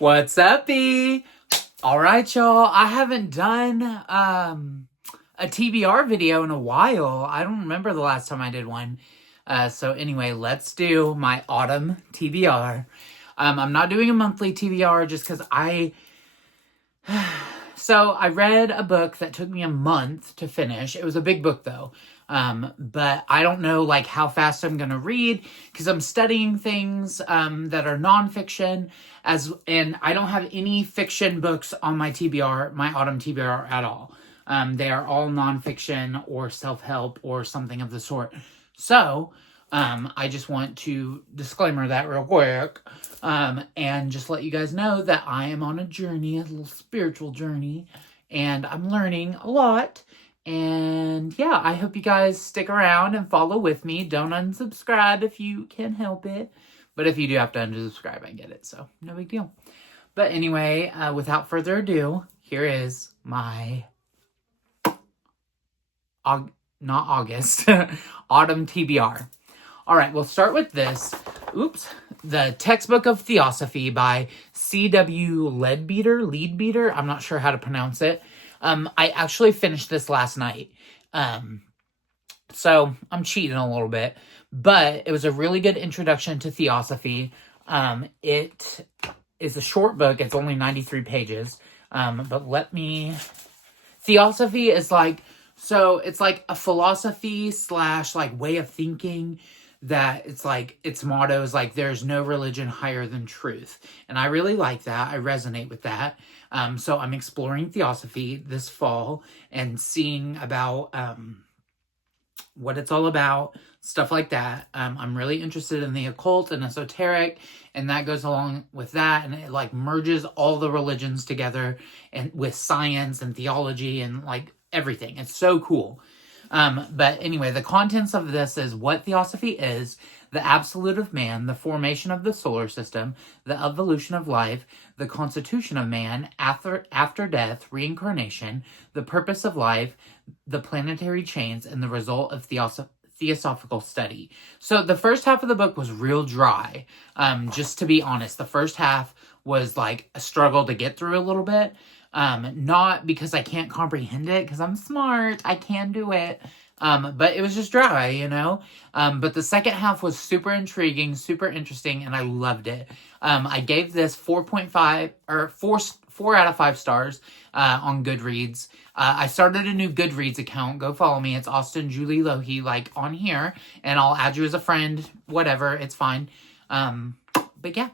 What's up, B? All right, y'all. I haven't done a TBR video in a while. I don't remember the last time I did one. So anyway, let's do my autumn TBR. I'm not doing a monthly TBR just because So I read a book that took me a month to finish. It was a big book though. But I don't know like how fast I'm going to read because I'm studying things that are nonfiction and I don't have any fiction books on my TBR, my autumn TBR at all. They are all nonfiction or self-help or something of the sort. So, I just want to disclaimer that real quick, and just let you guys know that I am on a journey, a little spiritual journey, and I'm learning a lot, and yeah, I hope you guys stick around and follow with me. Don't unsubscribe if you can help it, but if you do have to unsubscribe, I get it, so no big deal. But anyway, without further ado, here is my not August, autumn TBR. All right, we'll start with this. The Textbook of Theosophy by C.W. Leadbeater. I'm not sure how to pronounce it. I actually finished this last night. So I'm cheating a little bit, but it was a really good introduction to Theosophy. It is a short book. It's only 93 pages. Theosophy is like, so it's like a philosophy / like way of thinking that it's like, its motto is like, there's no religion higher than truth. And I really like that. I resonate with that. So I'm exploring Theosophy this fall and seeing about what it's all about, stuff like that. I'm really interested in the occult and esoteric, and that goes along with that, and it like merges all the religions together and with science and theology and like everything. It's so cool. But anyway, the contents of this is what Theosophy is, the absolute of man, the formation of the solar system, the evolution of life, the constitution of man, after death, reincarnation, the purpose of life, the planetary chains, and the result of theosophical study. So the first half of the book was real dry. Just to be honest, the first half was like a struggle to get through a little bit. Not because I can't comprehend it, because I'm smart, I can do it, but it was just dry, you know, but the second half was super intriguing, super interesting, and I loved it. I gave this 4.5, or 4 out of 5 stars, on Goodreads. I started a new Goodreads account, go follow me, it's Austin Tsulilohi, like, on here, and I'll add you as a friend, whatever, it's fine, but yeah,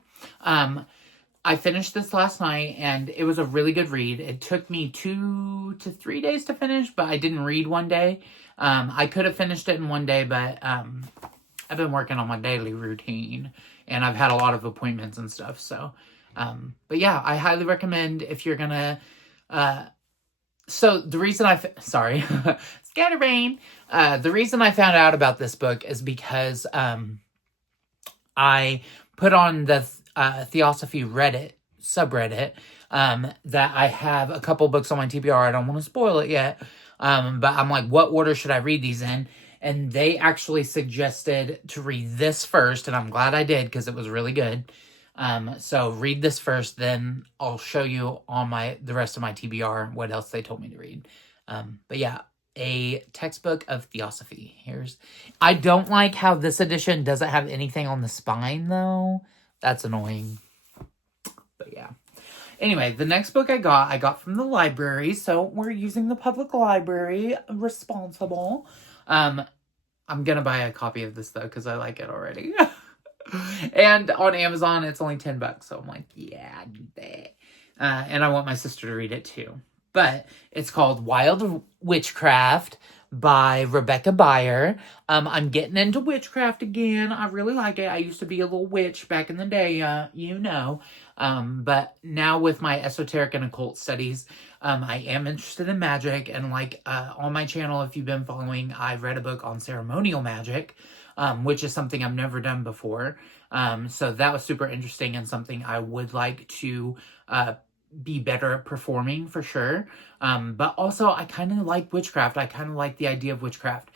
I finished this last night, and it was a really good read. It took me 2 to 3 days to finish, but I didn't read one day. I could have finished it in one day, but I've been working on my daily routine, and I've had a lot of appointments and stuff, so. But yeah, I highly recommend if you're gonna. So the reason sorry, scatterbrain. The reason I found out about this book is because I put on the Theosophy Reddit subreddit that I have a couple books on my TBR. I don't want to spoil it yet, but I'm like, what order should I read these in? And they actually suggested to read this first, and I'm glad I did because it was really good. So read this first, then I'll show you on the rest of my TBR what else they told me to read. But yeah, a textbook of Theosophy. I don't like how this edition doesn't have anything on the spine though. That's annoying. But yeah. Anyway, the next book I got from the library. So we're using the public library. Responsible. I'm going to buy a copy of this though, because I like it already. And on Amazon, it's only $10. So I'm like, yeah, I do that. And I want my sister to read it too. But it's called Wild Witchcraft by Rebecca Byer. I'm getting into witchcraft again. I really like it. I used to be a little witch back in the day, you know. But now with my esoteric and occult studies, I am interested in magic. And like on my channel, if you've been following, I've read a book on ceremonial magic, which is something I've never done before. So that was super interesting and something I would like to be better at performing for sure. But also I kind of like witchcraft. I kind of like the idea of witchcraft.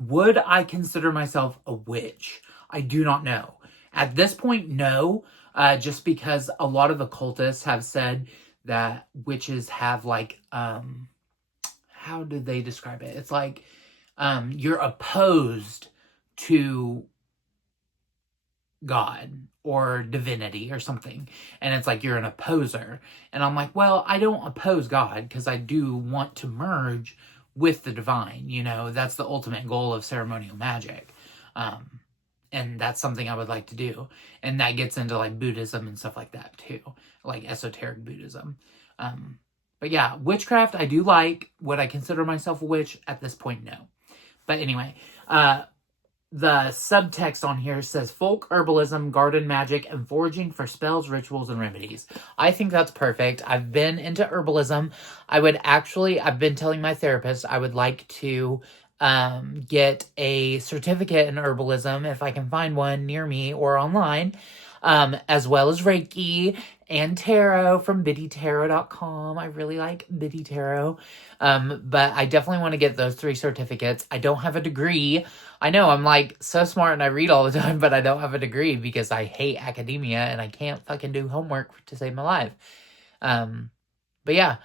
Would I consider myself a witch? I do not know. At this point, no. just because a lot of occultists have said that witches have like, how do they describe it? It's like, you're opposed to God or divinity or something. And it's like you're an opposer. And I'm like, well, I don't oppose God because I do want to merge with the divine. You know, that's the ultimate goal of ceremonial magic. And that's something I would like to do. And that gets into like Buddhism and stuff like that too. Like esoteric Buddhism. But yeah, witchcraft, I do like. Would I consider myself a witch? At this point, no. But anyway, the subtext on here says folk herbalism, garden magic, and foraging for spells, rituals, and remedies. I think that's perfect. I've been into herbalism. I've been telling my therapist I would like to get a certificate in herbalism if I can find one near me or online, as well as Reiki and tarot from biddytarot.com. I really like Biddy Tarot. But I definitely want to get those 3 certificates. I don't have a degree. I know I'm like so smart and I read all the time, but I don't have a degree because I hate academia and I can't fucking do homework to save my life. But yeah,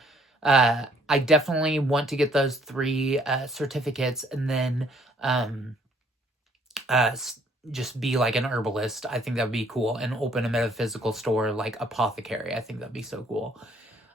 I definitely want to get those 3 certificates and then just be like an herbalist. I think that would be cool, and open a metaphysical store like apothecary. I think that'd be so cool.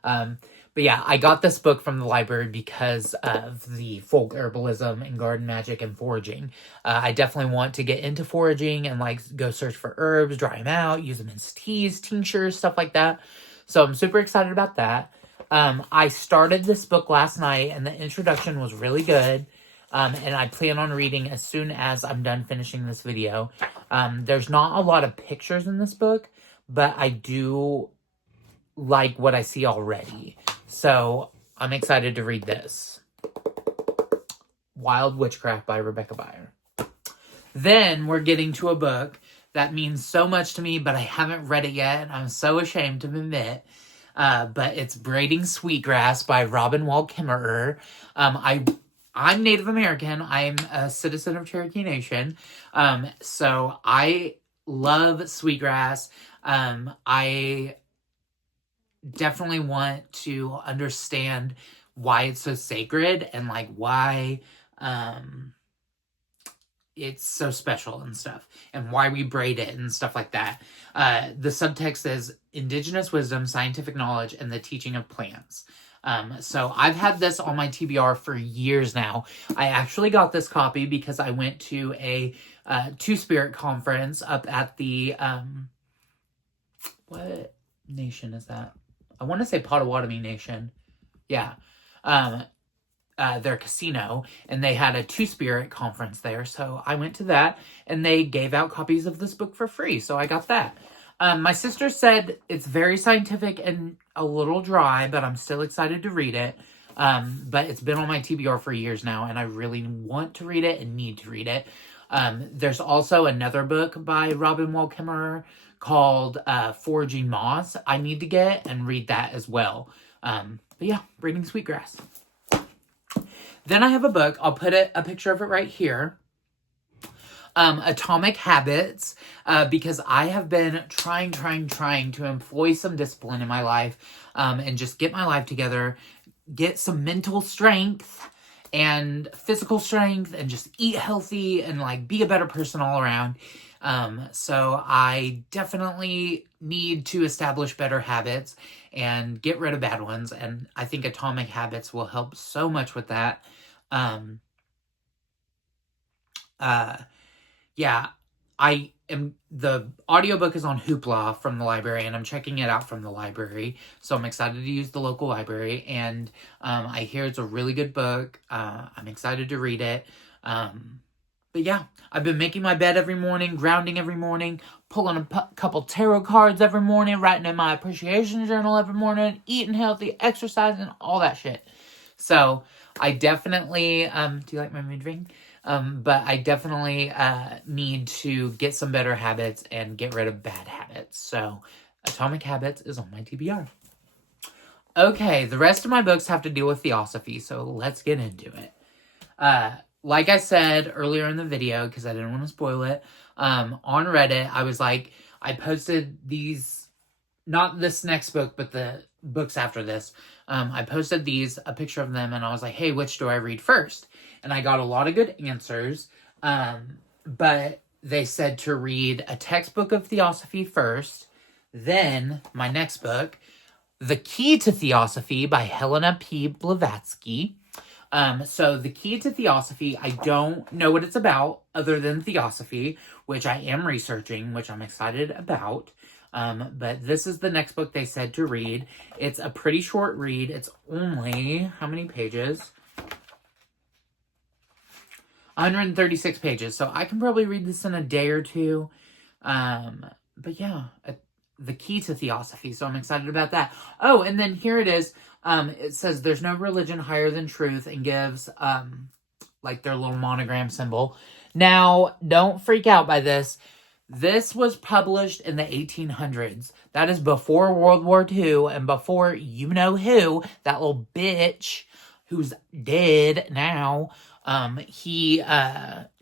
But yeah, I got this book from the library because of the folk herbalism and garden magic and foraging. I definitely want to get into foraging and like go search for herbs, dry them out, use them as teas, tinctures, stuff like that. So I'm super excited about that. I started this book last night and the introduction was really good. And I plan on reading as soon as I'm done finishing this video. There's not a lot of pictures in this book, but I do like what I see already. So I'm excited to read this. Wild Witchcraft by Rebecca Byer. Then we're getting to a book that means so much to me, but I haven't read it yet, and I'm so ashamed to admit. But it's Braiding Sweetgrass by Robin Wall Kimmerer. I'm Native American. I'm a citizen of Cherokee Nation. So I love sweetgrass. I definitely want to understand why it's so sacred and like why it's so special and stuff, and why we braid it and stuff like that. The subtext is indigenous wisdom, scientific knowledge, and the teaching of plants. So I've had this on my TBR for years now. I actually got this copy because I went to a Two-Spirit conference up at the, what nation is that? I want to say Potawatomi Nation. Yeah. Their casino, and they had a Two-Spirit conference there. So I went to that, and they gave out copies of this book for free. So I got that. My sister said it's very scientific and a little dry, but I'm still excited to read it. But it's been on my TBR for years now, and I really want to read it and need to read it. There's also another book by Robin Wall Kimmerer called Foraging Moss I need to get and read that as well. But yeah, Braiding Sweetgrass. Then I have a book. I'll put a picture of it right here. Atomic Habits, because I have been trying to employ some discipline in my life, and just get my life together, get some mental strength and physical strength, and just eat healthy and like be a better person all around. So I definitely need to establish better habits and get rid of bad ones. And I think Atomic Habits will help so much with that. Yeah, the audiobook is on Hoopla from the library, and I'm checking it out from the library. So I'm excited to use the local library, and I hear it's a really good book. I'm excited to read it. But yeah, I've been making my bed every morning, grounding every morning, pulling a couple tarot cards every morning, writing in my appreciation journal every morning, eating healthy, exercising, all that shit. So I definitely, do you like my mood ring? But I definitely need to get some better habits and get rid of bad habits. So Atomic Habits is on my TBR. Okay, the rest of my books have to deal with theosophy, so let's get into it. Like I said earlier in the video, because I didn't want to spoil it, on Reddit, I was like, I posted these, not this next book, but the books after this. I posted these, a picture of them, and I was like, hey, which do I read first? And I got a lot of good answers, but they said to read a textbook of Theosophy first, then my next book, The Key to Theosophy by Helena P. Blavatsky. So The Key to Theosophy, I don't know what it's about other than Theosophy, which I am researching, which I'm excited about. But this is the next book they said to read. It's a pretty short read. It's only, how many pages? 136 pages. So I can probably read this in a day or two. But yeah, The Key to Theosophy. So I'm excited about that. Oh, and then here it is. It says there's no religion higher than truth, and gives like their little monogram symbol. Now, don't freak out by this. This was published in the 1800s. That is before World War II and before you know who, that little bitch who's dead now. He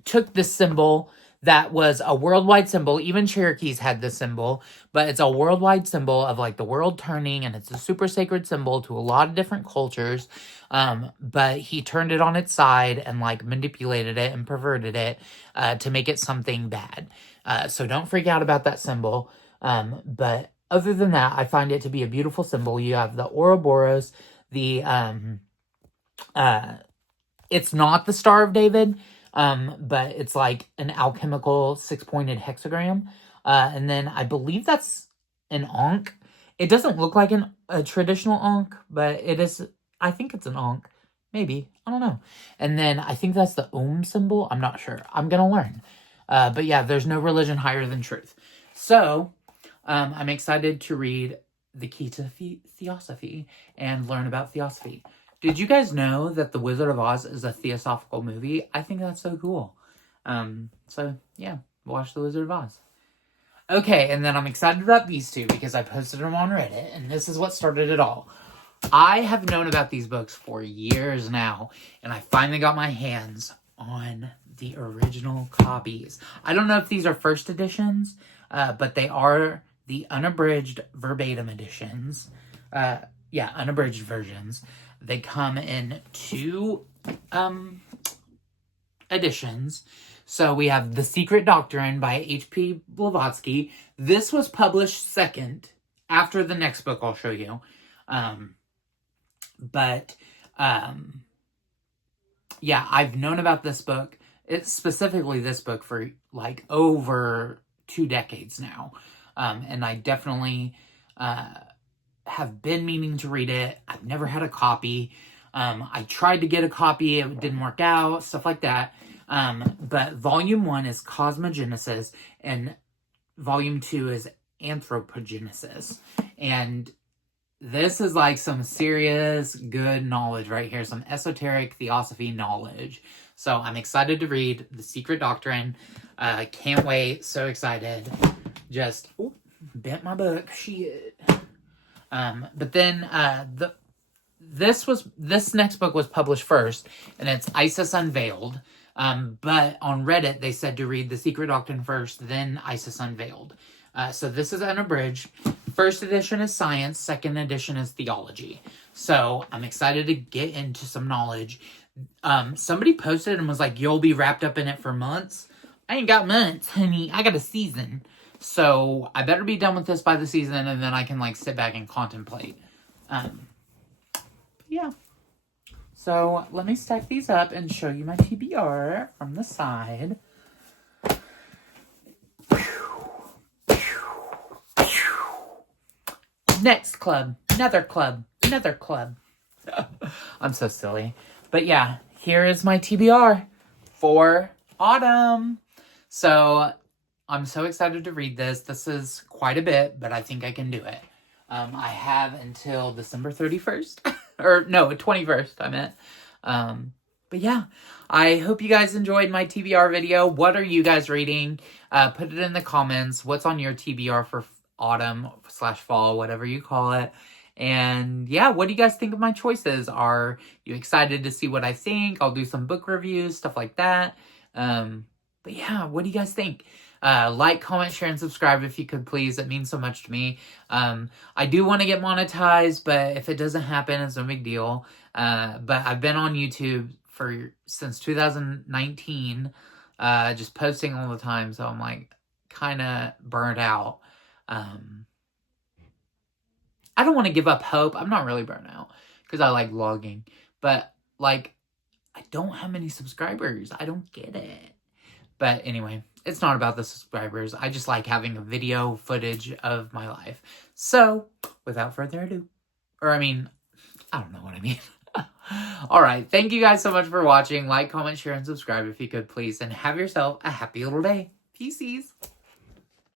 took this symbol that was a worldwide symbol. Even Cherokees had this symbol, but it's a worldwide symbol of like the world turning, and it's a super sacred symbol to a lot of different cultures. But he turned it on its side and like manipulated it and perverted it to make it something bad. So don't freak out about that symbol. But other than that, I find it to be a beautiful symbol. You have the Ouroboros, it's not the Star of David, but it's like an alchemical 6-pointed hexagram. And then I believe that's an Ankh. It doesn't look like a traditional Ankh, but it is, I think it's an Ankh. Maybe. I don't know. And then I think that's the symbol. I'm not sure. I'm going to learn. But yeah, there's no religion higher than truth. So, I'm excited to read The Key to Theosophy and learn about Theosophy. Did you guys know that The Wizard of Oz is a theosophical movie? I think that's so cool. So, yeah, watch The Wizard of Oz. Okay, and then I'm excited about these two because I posted them on Reddit, and this is what started it all. I have known about these books for years now, and I finally got my hands on the original copies. I don't know if these are first editions, but they are the unabridged verbatim editions. Unabridged versions. They come in 2 editions. So we have The Secret Doctrine by H.P. Blavatsky. This was published second after the next book I'll show you. I've known about this book. It's specifically this book for like over 2 decades now. And I definitely have been meaning to read it. I've never had a copy. I tried to get a copy. It didn't work out, stuff like that. But volume 1 is Cosmogenesis and volume 2 is Anthropogenesis. And this is like some serious good knowledge right here. Some esoteric theosophy knowledge. So I'm excited to read The Secret Doctrine. Can't wait. So excited. Just bent my book. Shit. But then this next book was published first, and it's Isis Unveiled. But on Reddit they said to read The Secret Doctrine first, then Isis Unveiled. So this is unabridged. First edition is science, second edition is theology. So I'm excited to get into some knowledge. Somebody posted and was like, you'll be wrapped up in it for months. I ain't got months, honey. I got a season. So I better be done with this by the season, and then I can like sit back and contemplate. Yeah. So let me stack these up and show you my TBR from the side. Next club, another club, another club. I'm so silly. But yeah, here is my TBR for autumn. So I'm so excited to read this. This is quite a bit, but I think I can do it. I have until December 31st. Or no, 21st, I meant. But yeah, I hope you guys enjoyed my TBR video. What are you guys reading? Put it in the comments. What's on your TBR for autumn/fall, whatever you call it. And yeah, what do you guys think of my choices? Are you excited to see what I think? I'll do some book reviews, stuff like that. But yeah, what do you guys think? Like, comment, share, and subscribe if you could, please. It means so much to me. I do want to get monetized, but if it doesn't happen, it's no big deal. But I've been on YouTube since 2019, just posting all the time, so I'm like kind of burnt out. I don't want to give up hope. I'm not really burnt out because I like vlogging, but like I don't have many subscribers. I don't get it. But anyway, it's not about the subscribers. I just like having a video footage of my life. So, without further ado, I don't know what I mean. Alright, thank you guys so much for watching. Like, comment, share, and subscribe if you could, please. And have yourself a happy little day. Peace.